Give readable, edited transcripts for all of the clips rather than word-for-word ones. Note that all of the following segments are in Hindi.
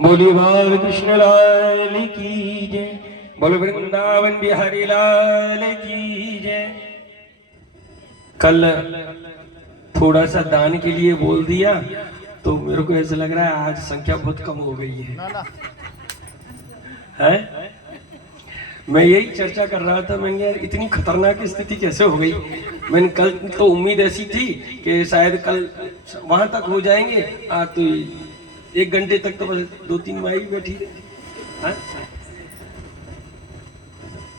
बोलिए बाल कृष्ण लाल की जय, बोलो वृंदावन बिहारी लाल की जय। कल थोड़ा सा दान के लिए बोल दिया तो मेरे को ऐसा लग रहा है आज संख्या बहुत कम हो गई है? मैं यही चर्चा कर रहा था, मैंने यार इतनी खतरनाक स्थिति कैसे हो गई। मैंने कल तो उम्मीद ऐसी थी कि शायद कल वहां तक हो जाएंगे, आज तो 1 घंटे तक तो बस 2-3 माई बैठी रही।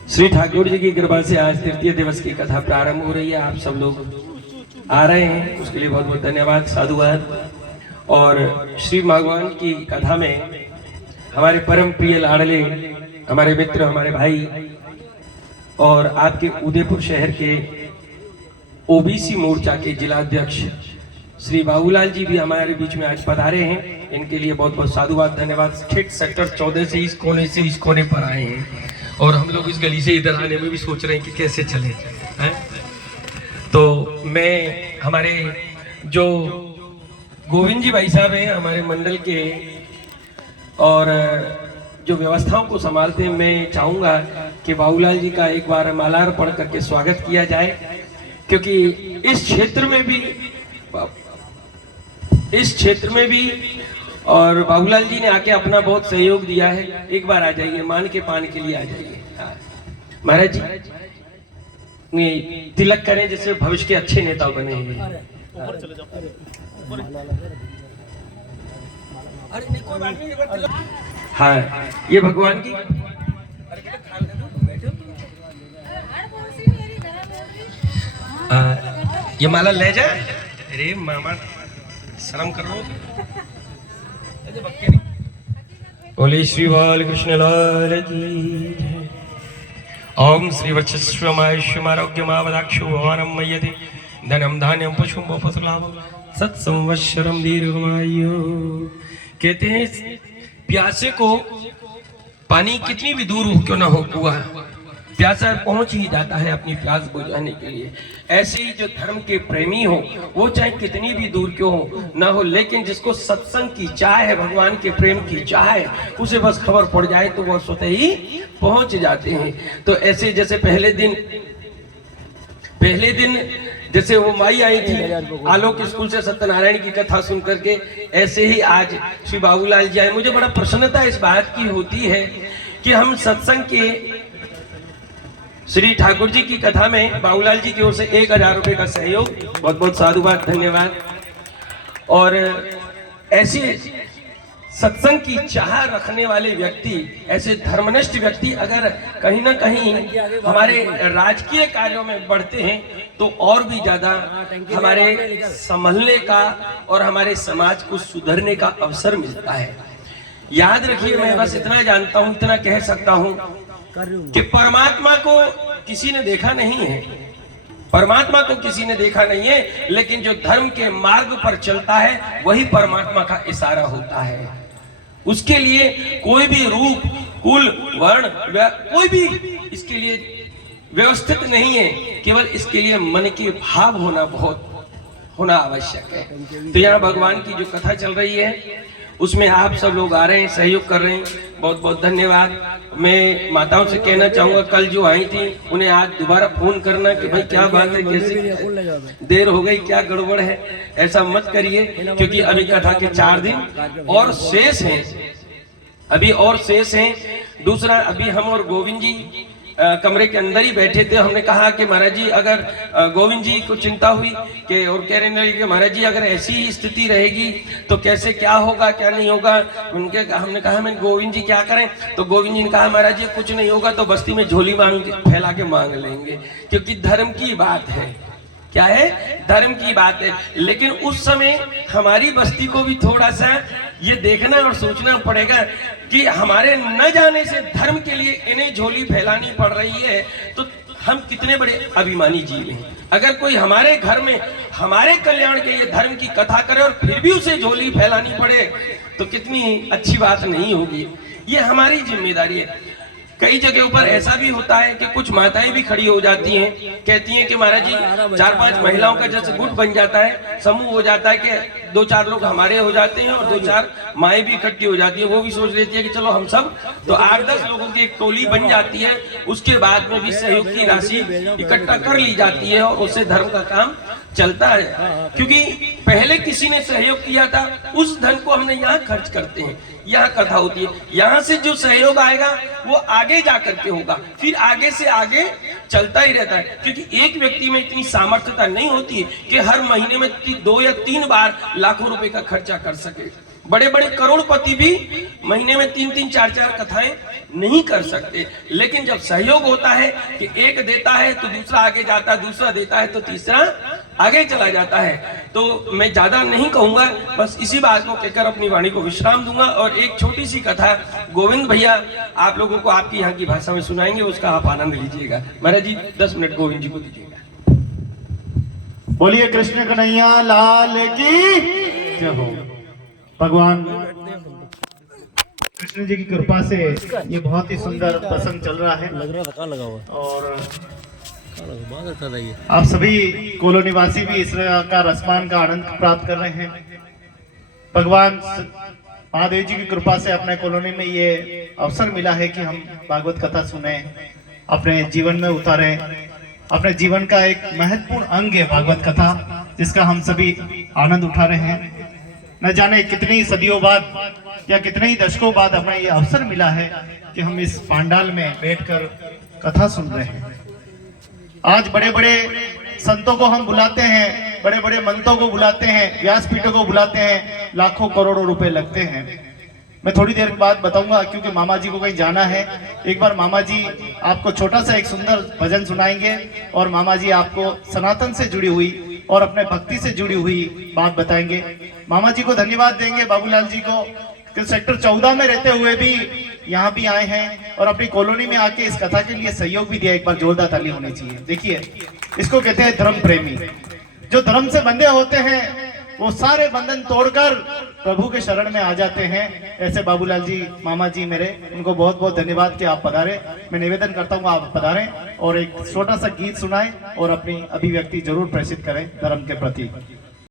श्री ठाकुर जी की कृपा से आज तृतीय दिवस की कथा प्रारंभ हो रही है। आप सब लोग आ रहे हैं उसके लिए बहुत बहुत धन्यवाद, साधुवाद। और श्री भगवान की कथा में हमारे परम प्रिय लाडले हमारे मित्र, हमारे भाई और आपके उदयपुर शहर के ओबीसी मोर्चा के जिलाध्यक्ष श्री बाबूलाल जी भी हमारे बीच में आज पधारे हैं। इनके लिए बहुत बहुत साधुवाद, धन्यवाद। ठीक सेक्टर 14 से इस कोने पर आए हैं और हम लोग इस गली से इधर आने में भी सोच रहे हैं कि कैसे चले हैं। तो मैं हमारे जो गोविंद जी भाई साहब हैं हमारे मंडल के और जो व्यवस्थाओं को संभालते हैं, मैं चाहूंगा कि बाबूलाल जी का एक बार मालार्पण करके स्वागत किया जाए, क्योंकि इस क्षेत्र में भी और बाबूलाल जी ने आके अपना बहुत सहयोग दिया है। एक बार आ जाइए, मान के पान के लिए आ जाइए। महाराज जी तिलक करें जिससे भविष्य के अच्छे नेता बने हैं। हाँ, ये भगवान की ये माला ले जाए। अरे मामा शर्म कर लो। बोले श्री बाल कृष्ण लाल की जय। ओम श्री वक्षस्वमायुष्यमारोग्यमावदाक्षो भवानं मय्यते धनम धान्यम पशुम पशुलाभम सत्संवत्सरम दीर्घमायु। कहते हैं प्यासे को पानी कितनी भी दूर हो क्यों ना हो, कुआं प्यासा पहुंच ही जाता है अपनी प्यास बुझाने के लिए। ऐसे ही जो धर्म के प्रेमी हो वो चाहे कितनी भी दूर क्यों हो ना हो, लेकिन जिसको सत्संग की चाह है, भगवान के प्रेम की चाह है, उसे बस खबर पड़ जाए तो वो स्वतः ही पहुंच जाते हैं। तो ऐसे जैसे पहले दिन जैसे वो माई आई थी आलोक स्कूल से सत्यनारायण की कथा सुन करके, ऐसे ही आज श्री बाबूलाल जी आए। मुझे बड़ा प्रसन्नता इस बात की होती है कि हम सत्संग के श्री ठाकुर जी की कथा में बाबूलाल जी की ओर से 1000 रुपए का सहयोग, बहुत बहुत साधुवाद, धन्यवाद। और ऐसे सत्संग की चाह रखने वाले व्यक्ति, ऐसे धर्मनिष्ठ व्यक्ति अगर कहीं ना कहीं हमारे राजकीय कार्यों में बढ़ते हैं तो और भी ज्यादा हमारे संभलने का और हमारे समाज को सुधरने का अवसर मिलता है। याद रखिए, मैं बस इतना जानता हूं, इतना कह सकता हूं कि परमात्मा को किसी ने देखा नहीं है, परमात्मा को किसी ने देखा नहीं है, लेकिन जो धर्म के मार्ग पर चलता है वही परमात्मा का इशारा होता है। उसके लिए कोई भी रूप, कुल, वर्ण, कोई भी इसके लिए व्यवस्थित नहीं है, केवल इसके लिए मन के भाव होना आवश्यक है। तो यहाँ भगवान की जो कथा चल रही है उसमें आप सब लोग आ रहे हैं, सहयोग कर रहे हैं, बहुत बहुत धन्यवाद। मैं माताओं से कहना चाहूंगा, कल जो आई थी उन्हें आज दोबारा फोन करना कि भाई क्या बात है, कैसे देर हो गई, क्या गड़बड़ है, ऐसा मत करिए, क्योंकि अभी कथा के 4 दिन और शेष हैं, अभी और शेष हैं। दूसरा, अभी हम और गोविंद जी कमरे के अंदर ही बैठे थे। हमने कहा कि महाराज जी, अगर गोविंद जी को चिंता हुई कि और कह रहे कि महाराज जी अगर ऐसी स्थिति रहेगी तो कैसे, क्या होगा, क्या नहीं होगा। हमने कहा मैं गोविंद जी क्या करें, तो गोविंद जी ने कहा महाराज जी कुछ नहीं होगा तो बस्ती में झोली फैला के मांग लेंगे, क्योंकि धर्म की बात है। क्या है? धर्म की बात है। लेकिन उस समय हमारी बस्ती को भी थोड़ा सा ये देखना और सोचना पड़ेगा कि हमारे न जाने से धर्म के लिए इन्हें झोली फैलानी पड़ रही है, तो हम कितने बड़े अभिमानी जीव हैं। अगर कोई हमारे घर में हमारे कल्याण के लिए धर्म की कथा करे और फिर भी उसे झोली फैलानी पड़े तो कितनी अच्छी बात नहीं होगी। ये हमारी जिम्मेदारी है। कई जगहों पर ऐसा भी होता है कि कुछ माताएं भी खड़ी हो जाती हैं, कहती हैं कि महाराज जी 4-5 महिलाओं का जैसे गुट बन जाता है, समूह हो जाता है कि 2-4 लोग हमारे हो जाते हैं और 2-4 माएँ भी इकट्ठी हो जाती है। वो भी सोच लेती है कि चलो हम सब, तो 8-10 लोगों की एक टोली बन जाती है। उसके बाद में भी सहयोग की राशि इकट्ठा कर ली जाती है और उससे धर्म का काम चलता है। क्योंकि पहले किसी ने सहयोग किया था, उस धन को हमने यहाँ खर्च करते हैं, यहाँ कथा होती है। यहाँ से जो सहयोग आएगा वो आगे जा करके होगा, फिर आगे से आगे चलता ही रहता है। क्योंकि एक व्यक्ति में इतनी सामर्थ्यता नहीं होती कि हर महीने में 2 या 3 बार लाखों रुपए का खर्चा कर सके। बड़े बड़े करोड़पति भी महीने में 3-3, 4-4 कथाएं नहीं कर सकते। लेकिन जब सहयोग होता है कि एक देता है तो दूसरा आगे जाता है, दूसरा देता है तो तीसरा आगे चला जाता है। तो मैं ज्यादा नहीं कहूंगा, बस इसी बात को कहकर अपनी वाणी को विश्राम दूंगा। और एक छोटी सी कथा गोविंद भैया आप लोगों को आपकी यहाँ की भाषा में सुनाएंगे, उसका आप आनंद लीजिएगा। महाराज जी 10 मिनट गोविंद जी को दीजिएगा। बोलिए कृष्ण कन्हैया लाल की जय हो। भगवान कृष्ण जी की कृपा से ये बहुत ही सुंदर प्रसंग चल रहा है। लग रहा था कहाँ लगा हुआ और है। आप सभी कोलो निवासी भी इस का रसपान का आनंद प्राप्त कर रहे हैं। भगवान महादेव जी की कृपा से अपने कॉलोनी में ये अवसर मिला है कि हम भागवत कथा सुने, अपने जीवन में उतारें। अपने जीवन का एक महत्वपूर्ण अंग है भागवत कथा, जिसका हम सभी आनंद उठा रहे हैं। न जाने कितनी सदियों बाद या कितने ही दशकों बाद हमें ये अवसर मिला है कि हम इस पांडाल में बैठकर कथा सुन रहे हैं। आज बड़े बड़े संतों को हम बुलाते हैं, बड़े बड़े मंत्रों को बुलाते हैं, व्यासपीठों को बुलाते हैं, लाखों करोड़ों रुपए लगते हैं। मैं थोड़ी देर बाद बताऊंगा क्योंकि मामा जी को कहीं जाना है। एक बार मामा जी आपको छोटा सा एक सुंदर भजन सुनाएंगे और मामा जी आपको सनातन से जुड़ी हुई और अपने भक्ति से जुड़ी हुई बात बताएंगे। मामा जी को धन्यवाद देंगे, बाबूलाल जी को, कि सेक्टर 14 में रहते हुए भी यहाँ भी आए हैं और अपनी कॉलोनी में आके इस कथा के लिए सहयोग भी दिया। एक बार जोरदार ताली होनी चाहिए। देखिए, इसको कहते हैं धर्म प्रेमी। जो धर्म से बंधे होते हैं वो सारे बंधन तोड़कर प्रभु के शरण में आ जाते हैं। ऐसे बाबूलाल जी, मामा जी मेरे, उनको बहुत बहुत धन्यवाद कि आप पधारे। मैं निवेदन करता हूँ आप पधारें और एक छोटा सा गीत सुनाएं और अपनी अभिव्यक्ति जरूर प्रेषित करें धर्म के प्रति।